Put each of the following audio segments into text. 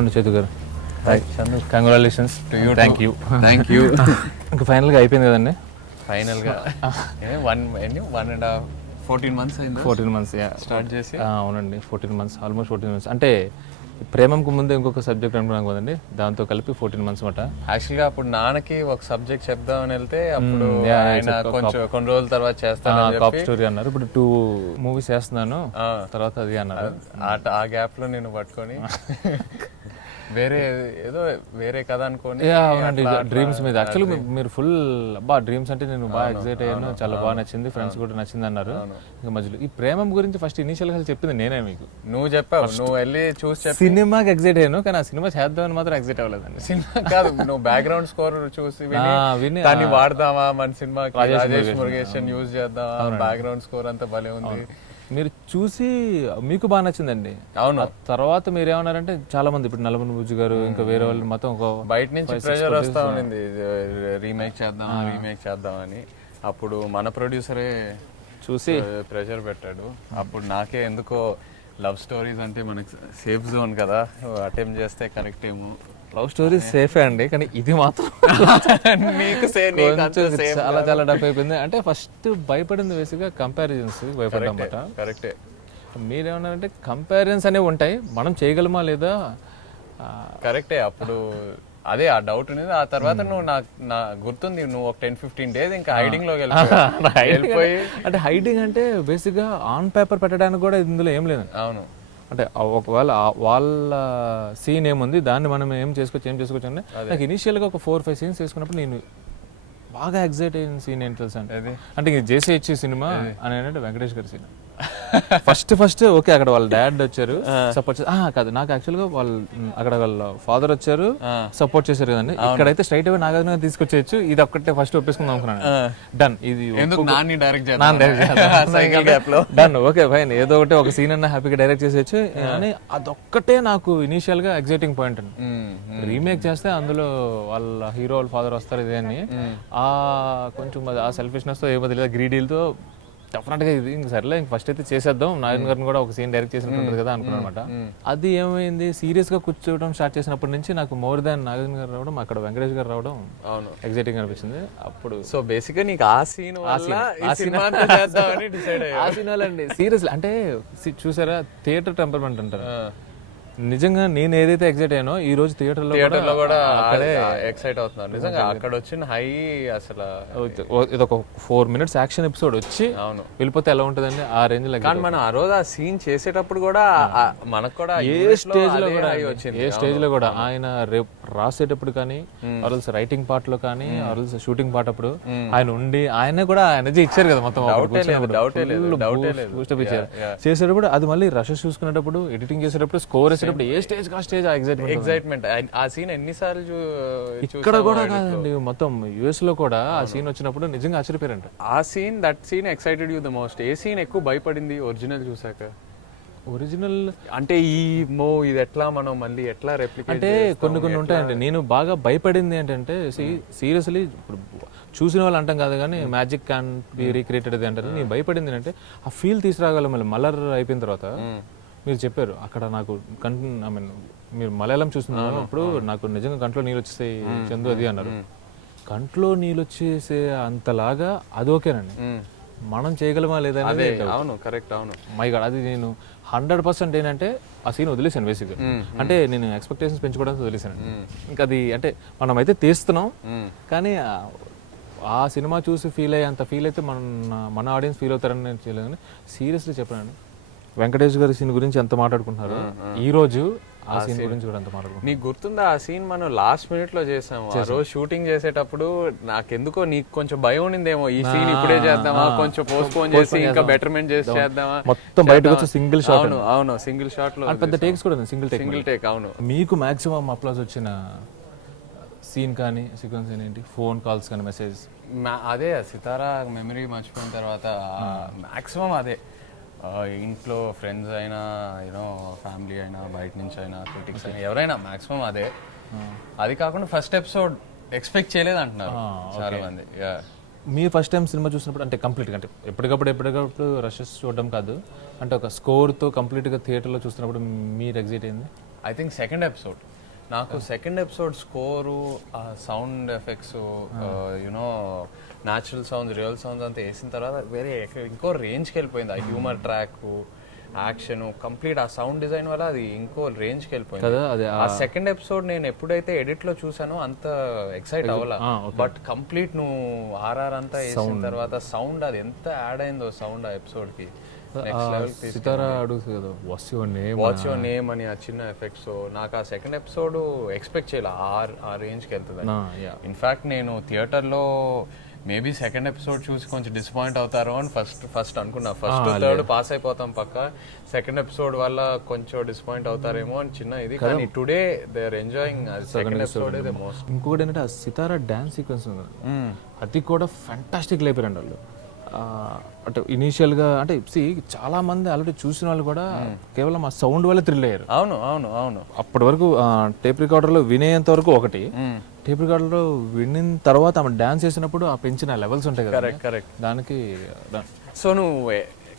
అండి చేతు గారు. చందు, కంగ్రాచులేషన్స్. Thank you. ఇంకా ఫైనల్గా అయిపోయింది కదండి. ఫైనల్గా 14 months అయింది. 14 months స్టార్ట్ చేసి. అవునండి, 14 months, ఆల్మోస్ట్ 14 months. అంటే ప్రేమంకు ముందే ఇంకొక సబ్జెక్ట్ అనుకున్నాం కదండి, దాంతో కలిపి 14 months మాట. యాక్చువల్గా అప్పుడు నాన్నకి ఒక సబ్జెక్ట్ చెప్దామని వెళ్తే అప్పుడు ఆయన కొంచెం కొన్ని రోజుల తర్వాత చేస్తాను కాప్ స్టోరీ అన్నారు. ఇప్పుడు 2 movies చేస్తున్నాను తర్వాత అది అన్నారు. ఆ గ్యాప్ లో నేను పట్టుకొని వేరే కథ అనుకోని అవునండి, డ్రీమ్స్ మీద. యాక్చువల్లీ మీరు ఫుల్ డ్రీమ్స్ అంటే నేను బాగా ఎక్సైట్ అయ్యాను, చాలా బాగా నచ్చింది, ఫ్రెండ్స్ కూడా నచ్చింది అన్నారు. ఇంకా మధ్యలో ఈ ప్రేమం గురించి ఫస్ట్ ఇనిషియల్ గా చెప్పింది నేనే మీకు. నువ్వు చెప్పావు, నువ్వు వెళ్ళి చూసి సినిమాకి ఎక్సైట్ అయ్యాను, కానీ ఆ సినిమా చేద్దామని మాత్రం ఎక్సైట్ అవ్వలేదండి. సినిమా కాదు, నువ్వు బ్యాక్గ్రౌండ్ స్కోర్ చూసి విని దాన్ని వాడదామా మన సినిమాకి, రాజేష్ మురుగేషన్ యూజ్ చేద్దామా, బ్యాక్గ్రౌండ్ స్కోర్ అంతా భలే ఉంది. మీరు చూసి మీకు బాగా నచ్చిందండి. అవును. తర్వాత మీరు ఏమన్నారంటే చాలా మంది ఇప్పుడు నలమని బుజ్జు గారు ఇంకా వేరే వాళ్ళు మొత్తం బయట నుంచి ప్రెషర్ వస్తా ఉండింది, రీమేక్ చేద్దాం అని. అప్పుడు మన ప్రొడ్యూసరే చూసి ప్రెషర్ పెట్టాడు. అప్పుడు నాకే ఎందుకో లవ్ స్టోరీస్ అంటే మనకి సేఫ్ జోన్ కదా, అటెంప్ట్ చేస్తే కరెక్ట్ ఏమో. లవ్ స్టోరీ సేఫే అండి, కానీ ఇది మాత్రం చాలా చాలా డఫ్ అయిపోయింది. అంటే ఫస్ట్ భయపడింది బేసిక్గా కంపారిజన్స్ భయపడ్డామట. కరెక్టే. మీరేమన్నారంటే కంపారిజన్స్ అనేవి ఉంటాయి, మనం చేయగలమా లేదా. కరెక్టే. అప్పుడు అదే ఆ డౌట్ అనేది. ఆ తర్వాత నువ్వు నా గుర్తుంది, నువ్వు ఒక 10-15 days ఇంకా హైడింగ్ లోకి వెళ్ళిపోయి. అంటే హైడింగ్ అంటే బేసిక్గా ఆన్ పేపర్ పెట్టడానికి కూడా ఇందులో ఏం లేదు. అవును. అంటే ఒకవేళ వాళ్ళ సీన్ ఏముంది దాన్ని మనం ఏం చేసుకోవచ్చు అంటే నాకు ఇనిషియల్గా ఒక 4-5 scenes చేసుకున్నప్పుడు నేను బాగా ఎగ్జైట్ అయిన సీన్ ఏంటి తెలుసా అంటే ఇంక జేసీ సినిమా అని అంటే వెంకటేష్ గారి సీన్. ఫస్ట్ ఓకే, అక్కడ వాళ్ళ డాడ్ వచ్చారు సపోర్ట్ కాదు, నాకు యాక్చువల్గా వాళ్ళు అక్కడ వాళ్ళ ఫాదర్ వచ్చారు సపోర్ట్ చేశారు కదండి. ఇక్కడైతే స్ట్రైట్ అవే నాగార్జున తీసుకొచ్చేయచ్చు, ఇది ఒక్కటే ఫస్ట్ ఒప్పేసుకుందాం అనుకున్నాను. డన్, ఇది డన్, ఓకే ఫైన్, ఏదో ఒకటి ఒక సీన్ అన్న హ్యాపీగా డైరెక్ట్ చేసేయచ్చు అని. అదొక్కటే నాకు ఇనిషియల్ గా ఎగ్జైటింగ్ పాయింట్ అండి. రీమేక్ చేస్తే అందులో వాళ్ళ హీరో వాళ్ళ ఫాదర్ వస్తారు ఇది అని కొంచెం ఆ సెల్ఫిష్నెస్ తో ఏమో తెలియదు, గ్రీడీలతో డెఫినెట్గా ఇది ఇంక సరేలే ఇంక ఫస్ట్ అయితే చేసేద్దాం, నారాయణ గారిని కూడా ఒక సీన్ డైరెక్ట్ చేసినట్టు కదా అనుకున్నాను అనమాట. అది ఏమైంది, సీరియస్ గా కూర్చోవడం స్టార్ట్ చేసినప్పటి నుంచి నాకు మోర్ దాన్ నాగార్జున గారు రావడం, అక్కడ వెంకటేష్ గారు రావడం ఎగ్జైటింగ్ అనిపించింది. అప్పుడు సో బేసిక్గా నీకు ఆ సీన్ అండి సీరియస్లీ అంటే చూసారా థియేటర్ టెంపర్మెంట్ అంటారు. నిజంగా నేను ఏదైతే ఎగ్జైట్ అయ్యానో ఈ రోజు థియేటర్లో కూడా ఎక్సైట్ అవుతున్నాను. నిజంగా అక్కడ వచ్చిన హై అసలు ఇది ఒక 4 minutes యాక్షన్ ఎపిసోడ్ వచ్చి వెళ్ళిపోతే ఎలా ఉంటుందండి ఆ రేంజ్ లో. కానీ మనం ఆ రోజు ఆ సీన్ చేసేటప్పుడు కూడా మనకు కూడా ఏ స్టేజ్ లో కూడా ఆయన రేపు రాసేటప్పుడు కానీ ఆర్ఎల్స్ రైటింగ్ పార్ట్ లో కానీ ఆర్ఎల్స్ షూటింగ్ పార్ట్ అప్పుడు ఆయన ఉండి ఆయన కూడా ఎనర్జీ ఇచ్చారు కదా మొత్తం చేసేటప్పుడు. అది మళ్ళీ రషెస్ చూసుకునేటప్పుడు ఎడిటింగ్ చేసేటప్పుడు స్కోర్ ఏ స్టేజ్ కా స్టేజ్ ఎక్సైట్మెంట్. ఆ సీన్ ఎన్నిసార్లు ఇక్కడ కూడా కాదండి, మొత్తం యుఎస్ లో కూడా ఆ సీన్ వచ్చినప్పుడు నిజంగా ఆశ్చర్యపోయారంట. That scene excited you the most. ఏ సీన్ ఎక్కువ భయపడింది ఒరిజినల్ చూసాక? ఒరిజినల్ అంటే ఇది ఎట్లా మనం మళ్ళీ ఎట్లా రెప్లికేట్ అంటే కొన్ని ఉంటాయండి. నేను బాగా భయపడింది ఏంటంటే సీరియస్లీ ఇప్పుడు చూసిన వాళ్ళు అంటాం కాదు కానీ మ్యాజిక్ క్యాన్ బి రీక్రియేటెడ్ అది అంటారు. నేను భయపడింది అంటే ఆ ఫీల్ తీసుకురాగలం. మళ్ళీ మలర్ అయిపోయిన తర్వాత మీరు చెప్పారు అక్కడ నాకు మీరు మలయాళం చూస్తున్నప్పుడు నాకు నిజంగా కంట్లో నీళ్ళు వచ్చేసాయి చందు అది అన్నారు. కంట్లో నీళ్ళు వచ్చేసే అంతలాగా అది ఓకేనండి, మనం చేయగలమా లేదా? అవును, కరెక్ట్. అవును, మై గాడ్, అది నేను 100% ఏంటంటే ఆ సీన్ వదిలేసాను బేసిక్గా. అంటే నేను ఎక్స్పెక్టేషన్స్ పెంచుకోవడానికి వదిలేసాను. ఇంకా అది అంటే మనం అయితే తీస్తున్నాం కానీ ఆ సినిమా చూసి ఫీల్ అయ్యే అంత ఫీల్ అయితే మన ఆడియన్స్ ఫీల్ అవుతారని నేను చేయలేదు. కానీ సీరియస్లీ చెప్పాను, వెంకటేష్ గారి సీన్ గురించి ఎంత మాట్లాడుకుంటున్నారు ఈ రోజు ఆ సీన్ గురించి కూడా ఎంత మాట్లాడుకుంటున్నారు. నీకు గుర్తుందా ఆ సీన్ మనం లాస్ట్ మినిట్ లో చేసాము. ఆ రోజు షూటింగ్ చేసేటప్పుడు నాకెందుకో నీకు కొంచెం భయం ఉండిందేమో, ఈ సీన్ ఇప్పుడే చేద్దామా, కొంచెం పోస్ట్ పోన్ చేసి ఇంకా బెటర్మెంట్ చేసి చేద్దామా, మొత్తం బయటకు వచ్చి సింగిల్ షాట్. అవును, సింగిల్ షాట్ లో పెద్ద టేక్స్ కూడా సింగిల్ టేక్. అవును. మీకు మాక్సిమం అప్లాజ్ వచ్చిన సీన్ కానీ సీక్వెన్స్ ఏంటి? ఫోన్ కాల్స్ కానీ మెసేజ్? అదే సితారా మెమరీ మర్చిపోయిన తర్వాత మాక్సిమం అదే. ఇంట్లో ఫ్రెండ్స్ అయినా యూనో ఫ్యామిలీ అయినా బయట నుంచి అయినా క్రిటిక్స్ అయినా ఎవరైనా మాక్సిమం అదే. అది కాకుండా ఫస్ట్ ఎపిసోడ్ ఎక్స్పెక్ట్ చేయలేదు అంటున్నారు చాలా మంది. మీ ఫస్ట్ టైం సినిమా చూసినప్పుడు అంటే కంప్లీట్గా అంటే ఎప్పటికప్పుడు రషెస్ చూడడం కాదు, అంటే ఒక స్కోర్తో కంప్లీట్గా థియేటర్లో చూస్తున్నప్పుడు మీరు ఎగ్జైట్ అయింది? ఐ థింక్ సెకండ్ ఎపిసోడ్ నాకు second episode score, sound effects, you know natural sounds, real sounds అంతా వేసిన తర్వాత వేరే ఇంకో రేంజ్కి వెళ్ళిపోయింది. ఆ హ్యూమర్ ట్రాక్, యాక్షన్, కంప్లీట్ ఆ సౌండ్ డిజైన్ వల్ల అది ఇంకో రేంజ్కి వెళ్ళిపోయింది. ఆ సెకండ్ ఎపిసోడ్ నేను ఎప్పుడైతే ఎడిట్ లో చూసానో అంత ఎక్సైట్ అవ్వాల, బట్ కంప్లీట్ నువ్వు ఆర్ఆర్ అంతా వేసిన తర్వాత సౌండ్ అది ఎంత యాడ్ అయిందో సౌండ్ ఆ ఎపిసోడ్ కి సితారా అడుగుతుంది కదా వాట్స్ యువర్ నేమ్ అని ఆ చిన్న ఎఫెక్ట్స్. నాకు ఆ సెకండ్ ఎపిసోడ్ ఎక్స్పెక్ట్ చేయాలి ఆ రేంజ్కి వెళ్తుంది. ఇన్ఫాక్ట్ నేను థియేటర్లో మేబీ సెకండ్ ఎపిసోడ్ చూసి కొంచెం డిసప్పాయింట్ అవుతారు అని ఫస్ట్ అనుకున్నా. ఫస్ట్ థర్డ్ పాస్ అయిపోతాం పక్క, సెకండ్ ఎపిసోడ్ వల్ల కొంచెం డిసప్పాయింట్ అవుతారేమో అని చిన్న ఇది. కానీ today they are enjoying second episode the most. ఇంకొకటి ఏంటంటే ఆ సితారా డాన్స్ సీక్వెన్స్ ఉంది, అది కూడా ఫ్యాంటాస్టిక్ లేపారండి వాళ్ళు. అంటే ఇనీషియల్గా అంటే చాలా మంది ఆల్రెడీ చూసిన వాళ్ళు కూడా కేవలం ఆ సౌండ్ వల్ల థ్రిల్ అయ్యారు. అవును అవును అవును. అప్పటి వరకు టేప్ రికార్డర్లో వినేంత వరకు ఒకటి, టేప్ రికార్డర్లో వినిన తర్వాత ఆమె డాన్స్ చేసినప్పుడు ఆ పెంచిన లెవెల్స్ ఉంటాయి కదా, కరెక్ట్. దానికి సో నువ్వు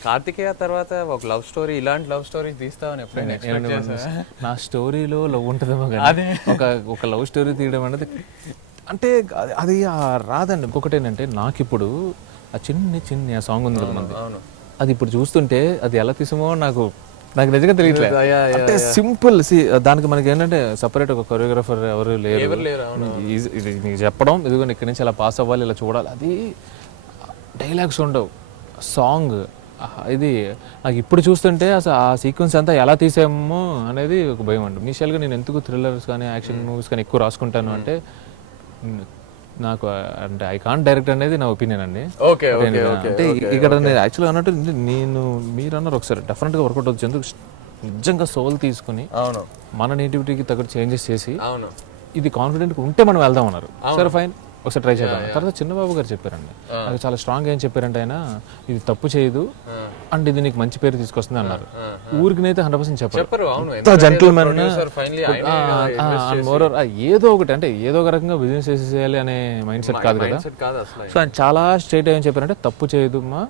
కార్తికేయ తర్వాత ఒక లవ్ స్టోరీ, ఇలాంటి లవ్ స్టోరీ తీస్తావని ఎప్పుడైనా ఎక్స్పెక్ట్ చేసావా? నా స్టోరీలో లవ్ ఉంటుందేమో కానీ ఒక లవ్ స్టోరీ తీయడం అనేది అంటే అది రాదండి. ఇంకొకటి ఏంటంటే నాకు ఇప్పుడు ఆ చిన్ని ఆ సాంగ్ ఉంది కదా మనది, అది ఇప్పుడు చూస్తుంటే అది ఎలా తీసామో నాకు నిజంగా తెలియట్లేదు. అంటే సింపుల్ దానికి మనకి ఏంటంటే సపరేట్ ఒక కొరియోగ్రాఫర్ ఎవరు లేరు, ఇది నీకు చెప్పడం ఇదిగో ఇక్కడి నుంచి అలా పాస్ అవ్వాలి, ఇలా చూడాలి, అది డైలాగ్స్ ఉండవు, సాంగ్ ఇది నాకు ఇప్పుడు చూస్తుంటే అసలు ఆ సీక్వెన్స్ అంతా ఎలా తీసామో అనేది ఒక భయం అండి. ఇనిషియల్గా నేను ఎందుకు థ్రిల్లర్స్ కానీ యాక్షన్ మూవీస్ కానీ ఎక్కువ రాసుకుంటాను అంటే నాకు అంటే ఐ కాంట్ డైరెక్ట్ అనేది నా ఒపీనియన్ అండి. అంటే ఇక్కడ నేను యాక్చువల్గా అన్నట్టు మీరు అన్నారు ఒకసారి డెఫినెట్గా వర్కౌట్ అవుతుంది. ఎందుకు నిజంగా సోల్ తీసుకుని మన నేటివిటీకి తగ్గట్టు చేంజెస్ చేసి ఇది కాన్ఫిడెంట్గా ఉంటే మనం వెళ్దాం అన్నారు. సరే ఫైన్, ఒకసారి ట్రై చేద్దాం. తర్వాత చిన్నబాబు గారు చెప్పారండి, నాకు చాలా స్ట్రాంగ్ ఏం చెప్పారంటే ఆయన ఇది తప్పు చేయదు అండ్ ఇది నీకు మంచి పేరు తీసుకొస్తుంది అన్నారు. ఊరికినైతే 100% చెప్పారు, జెంటిల్మెన్ మోరర్ ఏదో ఒకటి అంటే ఏదో ఒక రకంగా బిజినెస్ చేసేయాలి అనే మైండ్ సెట్ కాదు కదా. సో ఆయన చాలా స్ట్రైట్ ఏం చెప్పారంటే తప్పు చేయదు మా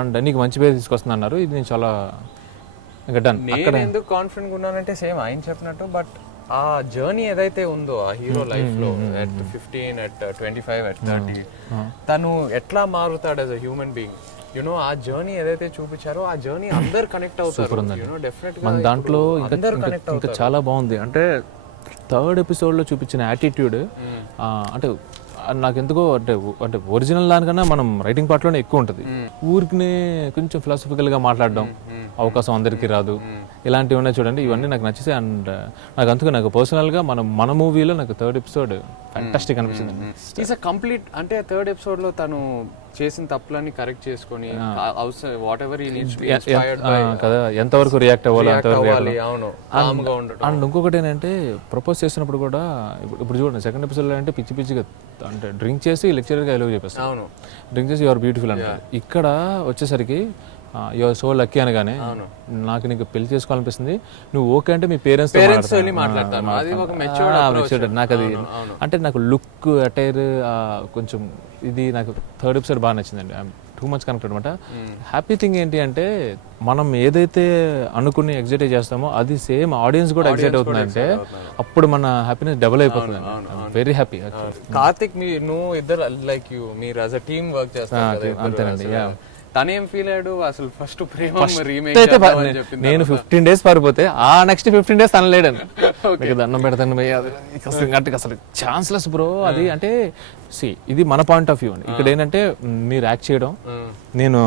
అండ్ నీకు మంచి పేరు తీసుకొస్తుంది అన్నారు. ఇది నేను చాలా డన్. నేను ఎందుకు కాన్ఫిడెంట్ ఉన్నానంటే సేమ్ ఆయన చెప్పినట్టు, బట్ ఆ జర్నీ ఏదైతే ఉందో ఆ హీరో లైఫ్ లో at 15, at 25, at 30 తను ఎట్లా మారుతాడు as a human being, you know ఆ జర్నీ ఏదైతే చూపించారో ఆ జర్నీ అందరు కనెక్ట్ అవుతారు. మన దాంట్లో ఇంకా చాలా బాగుంది. అంటే థర్డ్ ఎపిసోడ్ లో చూపించిన యాటిట్యూడ్ అంటే నాకు ఎందుకో అంటే ఒరిజినల్ దానికన్నా మనం రైటింగ్ పార్ట్లోనే ఎక్కువ ఉంటుంది. ఊరికి కొంచెం ఫిలాసఫికల్గా మాట్లాడడం అవకాశం అందరికీ రాదు, ఇలాంటివి ఉన్నాయి చూడండి, ఇవన్నీ నాకు నచ్చేసాయి. అండ్ నాకు అందుకు నాకు పర్సనల్గా మన మూవీలో నాకు థర్డ్ ఎపిసోడ్ ఫ్యాంటాస్టిక్ అనిపించింది. ఈస్ అ కంప్లీట్ అంటే థర్డ్ ఎపిసోడ్ లో తను చేసిన తప్పులన్నీ కరెక్ట్ చేసుకొని what ever he needs to be inspired by కదా, ఎంతవరకు రియాక్ట్ అవ్వాలి అవును. అండ్ ఇంకొకటి ఏంటంటే ప్రపోజ్ చేసినప్పుడు కూడా ఇప్పుడు చూడండి సెకండ్ ఎపిసోడ్ లో అంటే పిచ్చి పిచ్చిగా అంటే డ్రింక్ చేసి లెక్చరర్గా ఎలుగు చెప్పేస్తాను, అవును, డ్రింక్ చేసి యువర్ బ్యూటిఫుల్ అంటారు. ఇక్కడ వచ్చేసరికి యువర్ సో లక్కీ అనగానే నాకు నీకు పెళ్లి చేసుకోవాలనిపిస్తుంది, నువ్వు ఓకే అంటే మీ పేరెంట్స్ నాకు అది అంటే నాకు లుక్ అటైర్ కొంచెం ఇది నాకు థర్డ్ ఎపిసోడ్ బాగా నచ్చిందండి. ఐఎమ్ టూ మచ్ కనెక్టెడ్ అనమాట. హ్యాపీ థింగ్ ఏంటి అంటే మనం ఏదైతే అనుకుని ఎగ్జైట్ చేస్తామో అది సేమ్ ఆడియన్స్ కూడా ఎగ్జైట్ అవుతుందంటే అప్పుడు మన హ్యాపీనెస్ డబుల్ అయిపోతుంది. Very happy. కార్తిక్ నువ్వు ఇద్దరు లైక్ యూ మీరు యాజ్ అ టీమ్ వర్క్ చేస్తారు అంతేనండి. తనేం ఫీల్ అయ్యాడు అసలు ఫస్ట్ ప్రేమ రీమేక్ నేను 15 days పారిపోతే ఆ నెక్స్ట్ 15 days తన లేడని దండం పెడతాను అసలు ఛాన్స్లెస్ బ్రో అది. అంటే ఇది మన పాయింట్ ఆఫ్ వ్యూ అండి. ఇక్కడ ఏంటంటే మీరు యాక్ట్ చేయడం, నేను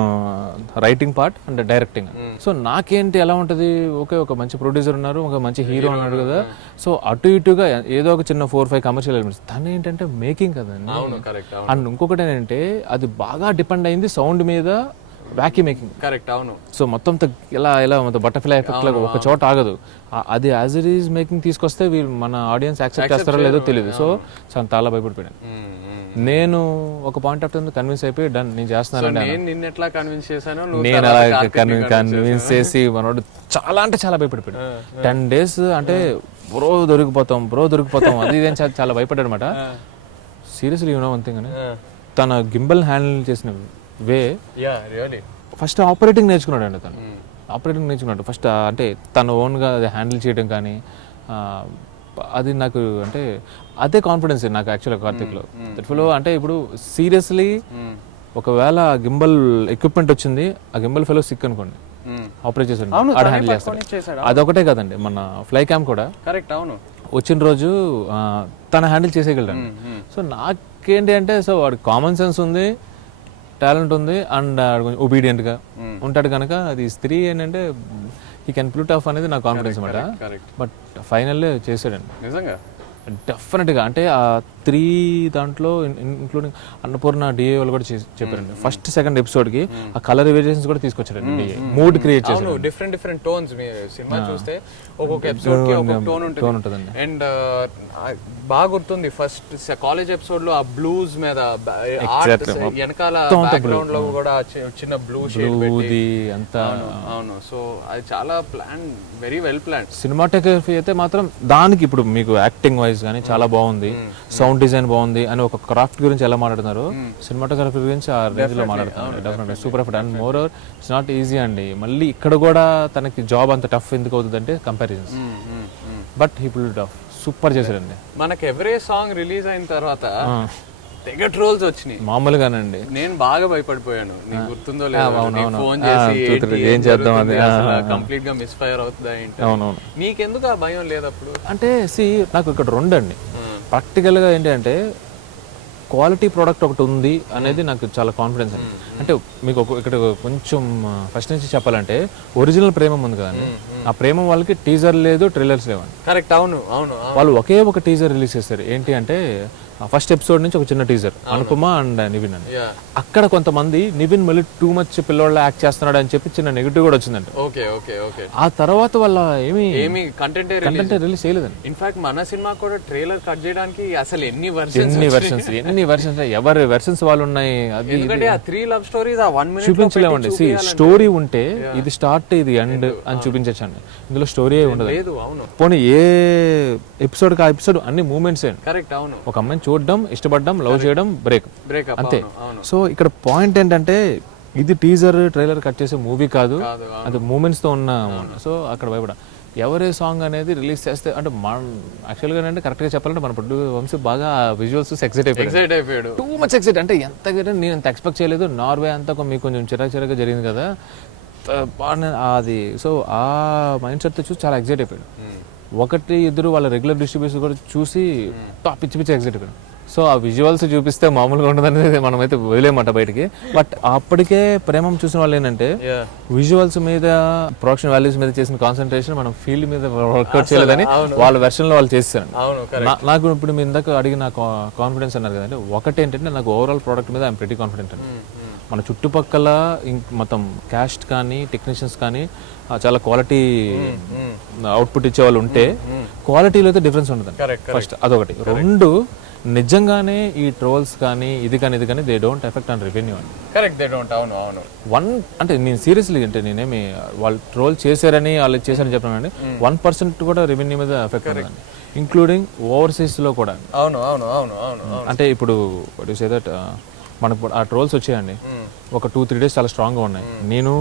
writing part and directing. So నాకేంటి ఎలా ఉంటుంది, ఓకే ఒక మంచి ప్రొడ్యూసర్ ఉన్నారు, ఒక మంచి హీరో ఉన్నాడు కదా, సో అటు ఇటుగా ఏదో ఒక చిన్న 4-5 కమర్షియల్ ఎలిమెంట్స్, తను ఏంటంటే మేకింగ్ కదండి. అండ్ ఇంకొకటి ఏంటంటే అది బాగా డిపెండ్ అయింది సౌండ్ మీద, వ్యాక్యూమ్ మేకింగ్. కరెక్ట్, అవును. సో మొత్తం ఇలా మొత్తం బటర్ఫ్లై ఎఫెక్ట్ లాగా ఒక చోట ఆగదు. అది యాజ్ ఇట్ ఈజ్ మేకింగ్ తీసుకొస్తే మన ఆడియన్స్ యాక్సెప్ట్ చేస్తారో లేదో తెలియదు. సో చాలా భయపడిపోయాను నేను. ఒక పాయింట్ ఆఫ్ టైం కన్విన్స్ అయిపోయి డన్ నేను చేస్తున్నాను. నేను అలా కన్విన్స్ చేసి మనోడు చాలా అంటే చాలా భయపడిపోయాడు. 10 days అంటే బ్రో దొరికిపోతాం అది ఇది అని చాలా భయపడ్డాడు అనమాట. Seriously you know one thing అని తన గింబల్ హ్యాండిల్ చేసిన వే, ఫస్ట్ ఆపరేటింగ్ నేర్చుకున్నాడు అండి. తను ఆపరేటింగ్ నేర్చుకున్నాడు ఫస్ట్. అంటే తన ఓన్గా అది హ్యాండిల్ చేయడం కానీ అది నాకు అంటే అదే కాన్ఫిడెన్స్ నాకు యాక్చువల్గా కార్తిక్లో. దట్ ఫెలో అంటే ఇప్పుడు సీరియస్లీ ఒకవేళ గింబల్ ఎక్విప్మెంట్ వచ్చింది, ఆ గింబల్ ఫెలో సిక్ అనుకోండి, ఆపరేట్ చేసాడు, ఆడ హ్యాండిల్ చేస్తాడు. అదొకటే కదండి, మన ఫ్లై క్యామ్ కూడా కరెక్ట్. అవును, వచ్చిన రోజు తన హ్యాండిల్ చేసేయగలడు. సో నాకేంటి అంటే, సో వాడికి కామన్ సెన్స్ ఉంది, టాలెంట్ ఉంది, అండ్ కొంచెం ఒబీడియంట్గా ఉంటాడు కనుక అది స్త్రీ ఏంటంటే ఈ కెన్ పుల్ ఇట్ ఆఫ్ అనేది నా కాన్ఫిడెన్స్ అనమాట. బట్ ఫైనల్ చేసాడండి నిజంగా డెఫినెట్గా. అంటే ఆ 3 దాంట్లో ఇంక్లూడింగ్ అన్నపూర్ణ డిఏ వాళ్ళు కూడా చెప్పారండి. ఫస్ట్ సెకండ్ ఎపిసోడ్కి ఆ కలర్ వేరియేషన్స్ కూడా తీసుకొచ్చారండి డిఏ, మూడ్ క్రియేట్ చేశారు. Different tones. మీరు సినిమా చూస్తే ఒక్కొక్క ఎపిసోడ్ కి ఒక్కొక్క టోన్ ఉంటుందండి. అండ్ బాగా గుర్తుంది ఫస్ట్ కాలేజ్ ఎపిసోడ్ లో ఆ బ్లూస్ మీద వెనకాల బ్యాక్గ్రౌండ్ లో కూడా చిన్న బ్లూ షేడ్ పెట్టి అంతా. అవును, సో అది చాలా plan, very well plan. Cinematography అయితే మాత్రం దానికి ఇప్పుడు మీకు యాక్టింగ్ వైజ్ కానీ చాలా బాగుంది, సౌండ్ డిజైన్ బాగుంది అని ఒక క్రాఫ్ట్ గురించి ఎలా మాట్లాడుతున్నారు, సినిమాటోగ్రఫీ గురించి ఆ రేంజ్ లో మాట్లాడుతున్నారు. డెఫినెట్గా super effort. And more over it's not easy అండి. మళ్ళీ ఇక్కడ కూడా తనకి జాబ్ అంత టఫ్ ఎందుకు అవుతుంది అంటే comparisons, but he pull it off. Super చేశారండి. మనకి ఎవరే సాంగ్ రిలీజ్ అయిన తర్వాత తెగ ట్రోల్స్ వచ్చినాయి మామూలుగానండి. నేను బాగా భయపడిపోయాను, నీకు గుర్తుందో లేదో, ఫోన్ చేసి ఏం చేద్దాం అది కంప్లీట్ గా మిస్ ఫైర్ అవుతుందా ఏంటి. అవునవును, నీకెందుకు ఆ భయం లేదు అప్పుడు? అంటే నాకు ఇక్కడ 2 అండి. ప్రాక్టికల్ గా ఏంటంటే క్వాలిటీ ప్రోడక్ట్ ఒకటి ఉంది అనేది నాకు చాలా కాన్ఫిడెన్స్ అండి. అంటే మీకు ఇక్కడ కొంచెం ఫస్ట్ నుంచి చెప్పాలంటే ఒరిజినల్ ప్రేమం ఉంది కదండి, ఆ ప్రేమం వాళ్ళకి టీజర్ లేదు, ట్రైలర్స్ లేవండి. కరెక్ట్. అవును అవును, వాళ్ళు ఒకే ఒక టీజర్ రిలీజ్ చేస్తారు. ఏంటి అంటే ఫస్ట్ ఎపిసోడ్ నుంచి ఒక చిన్న టీజర్, అనుపమ అండ్ నివిన్ అని. అక్కడ కొంతమంది నివిన్ మళ్ళీ టూ మచ్ పిల్లోళ్ళ యాక్ట్ చేస్తున్నాడు అని చెప్పి చిన్న నెగిటివ్ కూడా వచ్చిందంట. ఆ తర్వాత వాళ్ళ ఏమి కంటెంట్ రిలీజ్ చేయలేదండి. ఇన్ఫాక్ట్ మన సినిమా కూడా ట్రైలర్ కట్ చేయడానికి అసలు ఎన్ని వెర్షన్స్ ఎవరి వెర్షన్స్ వాళ్ళు ఉన్నాయి. ఎందుకంటే ఆ 3 లవ్ స్టోరీస్ ఆ 1 మినిట్ చూపించలేమండి. స్టోరీ ఉంటే ఇది స్టార్ట్ ఇది ఎండ్ అని చూపించండి, ఇందులో స్టోరీ ఉండదు. పోనీ ఏ ఎపిసోడ్ కా ఎపిసోడ్ అన్ని మూమెంట్స్. కరెక్ట్. అవును, ఒక అమ్మాయిని చూడడం, ఇష్టపడడం, లవ్ చేయడం, బ్రేక్ అంతే. సో ఇక్కడ పాయింట్ ఏంటంటే ఇది టీజర్ ట్రైలర్ కట్ చేసే మూవీ కాదు, అది మూమెంట్స్ తో ఉన్న. సో అక్కడ భయపడ ఎవరే సాంగ్ అనేది రిలీజ్ చేస్తే అంటే మన యాక్చువల్గా అంటే కరెక్ట్గా చెప్పాలంటే మన ప్రొడ్యూసర్ వంశీ బాగా విజువల్స్ ఎక్సైట్ అయిపోయాడు. Too much excite. అంటే ఎంత నేను ఎంత ఎక్స్పెక్ట్ చేయలేదు. నార్వే అంతా మీకు కొంచెం చిరాకుగా జరిగింది కదా అది. సో ఆ మైండ్ సెట్ చూసి చాలా ఎక్సైట్ అయిపోయాడు. 1-2 వాళ్ళ రెగ్యులర్ డిస్ట్రిబ్యూషన్ కూడా చూసి పిచ్చి ఎక్సైట్ అయిపోయాడు. సో ఆ విజువల్స్ చూపిస్తే మామూలుగా ఉండదనేది మనమైతే వదిలేమాట బయటికి. బట్ అప్పటికే ప్రేమం చూసిన వాళ్ళు ఏంటంటే విజువల్స్ మీద, ప్రొడక్షన్ వాల్యూస్ మీద చేసిన కాన్సన్ట్రేషన్ మనం ఫీల్డ్ మీద వర్కౌట్ చేయలేదని వాళ్ళ వెర్షన్ లో వాళ్ళు చేస్తారు. నాకు ఇప్పుడు మీ ఇందాక అడిగిన కాన్ఫిడెన్స్ అన్నారు కదండి, ఒకటి ఏంటంటే నాకు ఓవరాల్ ప్రోడక్ట్ మీద ఐఎమ్ ప్రిటీ కాన్ఫిడెంట్ అండి. మన చుట్టుపక్కల మొత్తం క్యాస్ట్ కానీ టెక్నీషియన్స్ కానీ చాలా క్వాలిటీ అవుట్పుట్ ఇచ్చే వాళ్ళు ఉంటే క్వాలిటీలో అయితే డిఫరెన్స్ ఉండదు ఫస్ట్, అదొకటి. 2 నిజంగానే ఈ ట్రోల్స్ కానీ ఇది కానీ they don't effect on revenue అండి. Correct, they don't. అవును అవును. 1 అంటే నేను సీరియస్లీ అంటే నేనేమి వాళ్ళు ట్రోల్ చేశారని వాళ్ళు చేశారని చెప్పానండి, 1% కూడా రెవెన్యూ మీద ఎఫెక్ట్ ఉందండి, ఇంక్లూడింగ్ ఓవర్సీస్ లో కూడా. అవును అవును అవును అవును. అంటే ఇప్పుడు సే దట్ మనకు ఆ ట్రోల్స్ వచ్చాయండి, ఒక 2-3 డేస్ చాలా స్ట్రాంగ్గా ఉన్నాయి. నేను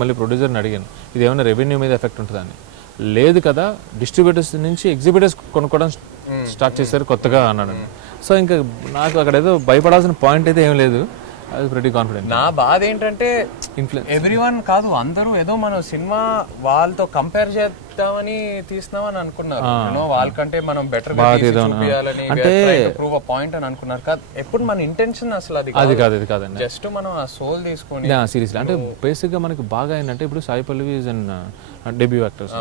మళ్ళీ ప్రొడ్యూసర్ని అడిగాను, ఇది ఏమైనా రెవెన్యూ మీద ఎఫెక్ట్ ఉంటుందని. లేదు కదా, డిస్ట్రిబ్యూటర్స్ నుంచి ఎగ్జిబిటర్స్ కొనుక్కోవడం స్టార్ట్ చేశారు కొత్తగా అన్నాడు. సో ఇంకా నాకు అక్కడ ఏదో భయపడాల్సిన పాయింట్ అయితే ఏం లేదు, అది ప్రిటీ కాన్ఫిడెంట్. నా బాధ ఏంటంటే ఎవ్రీవన్ కాదు, అందరూ ఏదో మన సినిమా వాళ్ళతో కంపేర్ చేద్దామని తీస్తున్నామని అనుకున్నారు. వాళ్ళకంటే మనం బెటర్ చూపించాలని, ప్రూవ్ అ పాయింట్ అని అనుకున్నారు. కాదు, ఎప్పుడు మన ఇంటెన్షన్ అసలు అది కాదండి. జస్ట్ మనం ఆ సోల్ తీసుకొని సీరియస్లీ అంటే బేసిక్ గా మనకి బాగా ఏంటంటే ఇప్పుడు Sai Pallavi is an debut actors.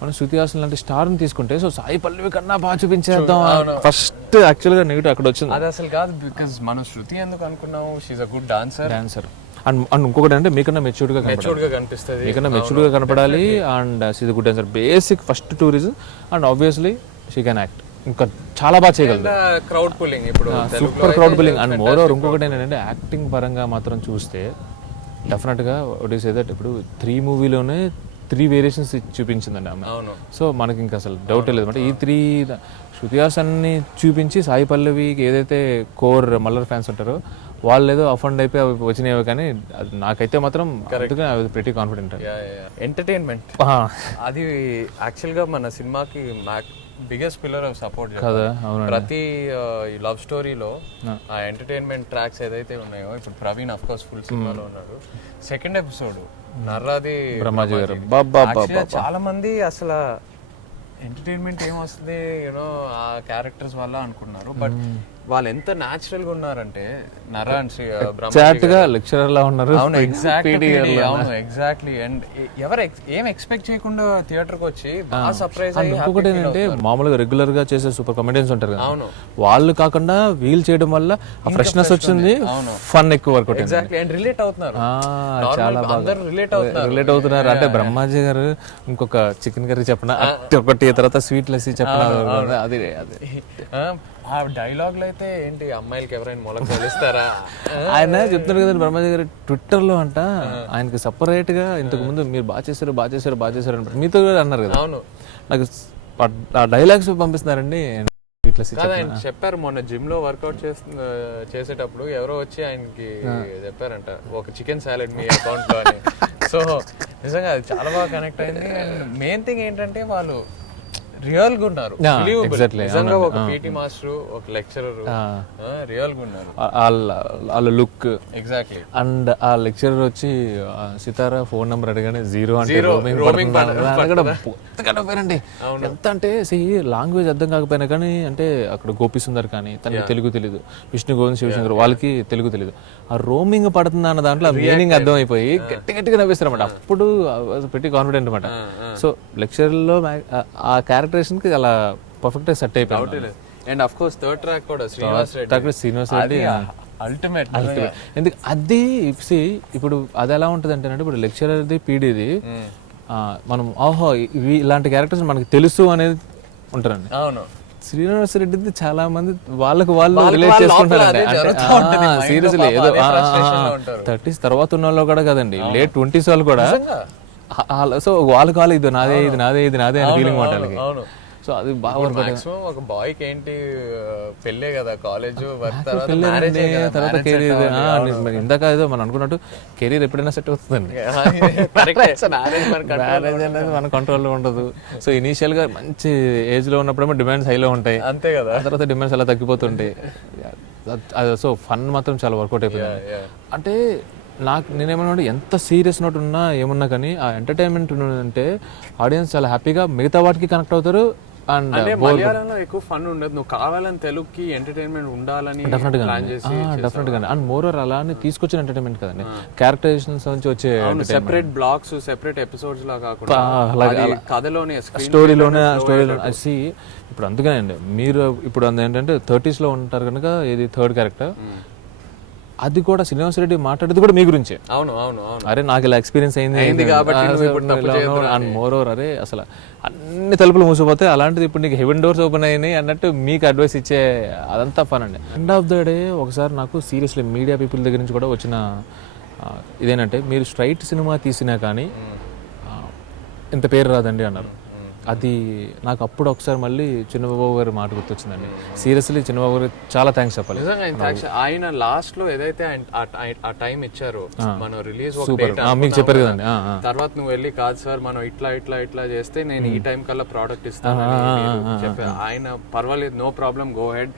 మనం శృతి హాసన్ లాంటి స్టార్ ని తీసుకుంటే సో సాయి పల్లవి కన్నా బాగా చూపించేద్దాం ఫస్ట్ యాక్చువల్ గా నెగిటివ్ అక్కడ వచ్చింది. అది అసలు కాదు, బికాజ్ మనం శృతి ఎందుకు అనుకున్నాము, she's a good dancer. And ఇంకొకటి అంటే మీకన్నా మెచ్యూర్డ్ గా కనిపిస్తుంది, మీకన్నా మెచ్యూర్డ్ గా కనపడాలి. And she is a good dancer, basic first 2 reasons. And obviously she can act, ఇంకా చాలా బాగా చేయగలదు. క్రౌడ్ పుల్లింగ్, ఇప్పుడు super crowd pulling. And more over ఇంకొకటి ఏంటంటే యాక్టింగ్ పరంగా మాత్రం చూస్తే డెఫినెట్ గా వాట్ ఈస్ దట్ ఇప్పుడు 3 మూవీలోనే 3 వేరియేషన్స్ చూపించిందండి ఆమె. సో మనకి ఇంకా అసలు డౌటే లేదు. అంటే ఈ 3 శృతి హాసన్ని చూపించి సాయి పల్లవికి ఏదైతే కోర్ మల్లర్ ఫ్యాన్స్ ఉంటారో వాళ్ళు ఏదో అఫండ్ అయిపోయి వచ్చినాయి, కానీ నాకైతే మాత్రం ప్రిటీ కాన్ఫిడెంట్. ఎంటర్టైన్మెంట్ అది యాక్చువల్ గా మన సినిమాకి బిగ్గెస్ట్ పిల్లర్ ఆఫ్ సపోర్ట్ కదా, అవునండి. ప్రతి ఈ లవ్ స్టోరీలో ఆ ఎంటర్టైన్మెంట్ ట్రాక్స్ ఏదైతే ఉన్నాయో, ఇప్పుడు ప్రవీణ్ అఫ్ కోర్స్ ఫుల్ సినిమాలో ఉన్నాడు. సెకండ్ ఎపిసోడ్ నర్రాది బ్రహ్మాజీ గారు చాలా మంది అసలు ఎంటర్టైన్మెంట్ ఏం వస్తుంది యూనో ఆ క్యారెక్టర్స్ వల్ల అనుకున్నారు. బట్ వాళ్ళు ఎంత న్యాచురల్ గా ఉన్నారంటే నర్రా అండ్ చాట్ గా లెక్చరర్ లా ఉన్నారు. అవును ఎగ్జాక్ట్లీ. అండ్ ఎవరు ఏం ఎక్స్పెక్ట్ చేయకుండా థియేటర్ కి వచ్చి బాగా సర్ప్రైజ్ అయ్యి ఇంకొకటి ఏంటంటే మామూలుగా రెగ్యులర్ గా చేసే సూపర్ కమెడియన్స్ ఉంటారు కదా, అవును వాళ్ళు కాకుండా వీల్ చేయడం వల్ల ఆ ఫ్రెష్నెస్ వచ్చింది, ఫన్ ఎక్కువ వర్కౌట్ అయింది. ఎగ్జాక్ట్లీ. అండ్ రిలేట్ అవుతున్నారు, చాలా బాగా అందరూ రిలేట్ అవుతున్నారు. అంటే బ్రహ్మాజీ గారు ఇంకొక చికెన్ కర్రీ చెప్పిన ఒకటి, తర్వాత స్వీట్ లస్సీ చెప్పిన, అది ఆ డైలాగ్ లో అయితే ఏంటి అమ్మాయిలకి ఎవరైనా మొలక తెలుస్తారా ఆయన చెప్తున్నారు కదా బ్రహ్మాజీ గారు ట్విట్టర్ లో అంట, ఆయనకి సపరేట్ గా ఇంతకు ముందు మీరు బాగా చేశారు అని మీతో కూడా అన్నారు కదా. అవును, నాకు ఆ డైలాగ్స్ పంపిస్తున్నారండి. ఆయన చెప్పారు మొన్న జిమ్ లో వర్కౌట్ చేసేటప్పుడు ఎవరో వచ్చి ఆయనకి చెప్పారంట ఒక చికెన్ సాలెడ్ మీ అకౌంట్ లో అని. సో నిజంగా అది చాలా బాగా కనెక్ట్ అయింది. అండ్ మెయిన్ థింగ్ ఏంటంటే వాళ్ళు రియల్ గా ఉన్నారు, నిజంగా ఒక పీటీ మాస్టర్, ఒక లెక్చరర్ రియల్ గా ఉన్నారు, వాళ్ళ లుక్. ఎగ్జాక్ట్లీ. అండ్ ఆ లెక్చరర్ వచ్చి సితారా ఫోన్ నెంబర్ అడగానే 0 అంటే పోయారండి. ఎంత అంటే లాంగ్వేజ్ అర్థం కాకపోయినా కానీ, అంటే అక్కడ గోపి సుందర్ కానీ తనకి తెలుగు తెలీదు, విష్ణు గోవింద్ శివశంకర్ వాళ్ళకి తెలుగు తెలీదు, ఆ రోమింగ్ పడుతుంది అన్న దాంట్లో ఆ మీనింగ్ అర్థమైపోయి గట్టిగా నవ్విస్తారు అనమాట. అప్పుడు పెట్టి కాన్ఫిడెంట్ అనమాట. సో లెక్చర్ లో ఆ క్యారెక్టరేషన్ కి అలా పర్ఫెక్ట్ గా సెట్ అయిపోయింది. And of course third track కూడా శ్రీనివాస్ రెడ్డి అల్టిమేట్. ఎందుకు అది ఇప్పుడు అది ఎలా ఉంటుంది అంటే, ఇప్పుడు లెక్చరర్ది పీడీది మనం ఓహో ఇలాంటి క్యారెక్టర్స్ మనకి తెలుసు అనేది ఉంటారండి. అవును, శ్రీనివాస్ రెడ్డిది చాలా మంది వాళ్ళకు వాళ్ళు రిలేట్ చేసుకుంటారండి. సీరియస్లీ ఏదో 30s తర్వాత ఉన్న వాళ్ళు కూడా కదండి, late 20s వాళ్ళు కూడా. సో వాళ్ళకి ఇది నాదే అని ఫీలింగ్ మాట్లాడాలి. సో అది బాగా ఒక బాయ్ కి ఏంటి పెళ్ళే కదా, కాలేజ్ తర్వాత కెరీర్. ఇందాక ఏదో మనం అనుకున్నట్టు కెరీర్ ఎప్పుడైనా సెట్ అవుతుందండి, మ్యారేజ్ అనేది మన కంట్రోల్లో ఉండదు. సో ఇనీషియల్ గా మంచి ఏజ్ లో ఉన్నప్పుడేమో డిమాండ్స్ హైలో ఉంటాయి, అంతే కదా, తర్వాత డిమాండ్స్ అలా తగ్గిపోతుంటాయి. సో ఫన్ మాత్రం చాలా వర్కౌట్ అయిపోయింది. అంటే నేనేమన్నా ఎంత సీరియస్ నోట్ ఉన్నా ఏమున్నా కానీ ఆ ఎంటర్టైన్మెంట్ అంటే ఆడియన్స్ చాలా హ్యాపీగా మిగతా వాటికి కనెక్ట్ అవుతారు. అండ్ మలయాళంలో ఎక్కువ ఫన్ ఉండదు, నువ్వు కావాలని తెలుగుకి ఎంటర్టైన్మెంట్ ఉండాలని డెఫినెట్ గా. అండ్ మోర్ అలా అని తీసుకొచ్చిన ఎంటర్టైన్మెంట్ కదండి, క్యారెక్టరైజేషన్స్ నుంచి వచ్చే సెపరేట్ బ్లాగ్స్, సెపరేట్ ఎపిసోడ్స్ లా కాకుండా కథలోనే స్టోరీలోనే ఇప్పుడు అందుకనే అండి మీరు ఇప్పుడు ఏంటంటే 30s లో ఉంటారు కనుక ఇది థర్డ్ క్యారెక్టర్, అది కూడా శ్రీనివాస్ రెడ్డి మాట్లాడేది కూడా మీ గురించే. అవును అవును అవును, అరే నాకు ఇలా ఎక్స్పీరియన్స్ అయింది కాబట్టి. అండ్ మోర్ ఓవర్ అరే అసలు అన్ని తలుపులు మూసిపోతే అలాంటిది ఇప్పుడు నీకు హెవెన్ డోర్స్ ఓపెన్ అయినాయి అన్నట్టు మీకు అడ్వైస్ ఇచ్చే అదంతా ఫన్ అండి. ఎండ్ ఆఫ్ ద డే ఒకసారి నాకు సీరియస్లీ మీడియా పీపుల్ దగ్గర నుంచి కూడా వచ్చిన ఇదేంటంటే, మీరు స్ట్రైట్ సినిమా తీసినా కానీ ఇంత పేరు రాదండి అన్నారు. అది నాకు అప్పుడు ఒకసారి మళ్ళీ చిన్నబాబు గారి మాట గుర్తొచ్చిందండి. సీరియస్లీ చిన్నబాబు గారు చాలా థ్యాంక్స్ చెప్పాలి. ఆయన లాస్ట్ లో ఏదైతే ఆ టైం ఇచ్చారో, మనం రిలీజ్ మీకు చెప్పారు కదండి, తర్వాత నువ్వు వెళ్ళి కాదు సార్ మనం ఇట్లా చేస్తే నేను ఈ టైం కల్లా ప్రోడక్ట్ ఇస్తాను చెప్పారు ఆయన. పర్వాలేదు, no problem, go ahead.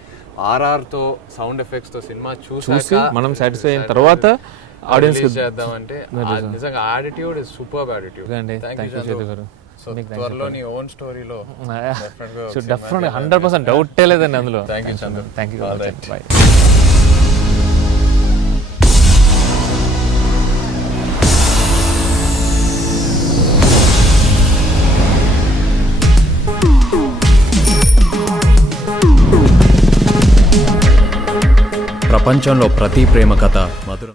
RR తో సౌండ్ ఎఫెక్ట్స్ తో సినిమా చూసి మనం సాటిస్ఫై అయిన తర్వాత ఆడియన్స్ చేద్దామంటే నిజంగా యాటిట్యూడ్ ఇస్ సూపర్బ్ యాటిట్యూడ్. గారు సో త్వరలో నీ ఓన్ స్టోరీలో డెఫినెట్గా 100% డౌటే లేదండి అందులో. Thank you Chandra. Thank you. Bye. ప్రపంచంలో ప్రతి ప్రేమ కథ మధురం.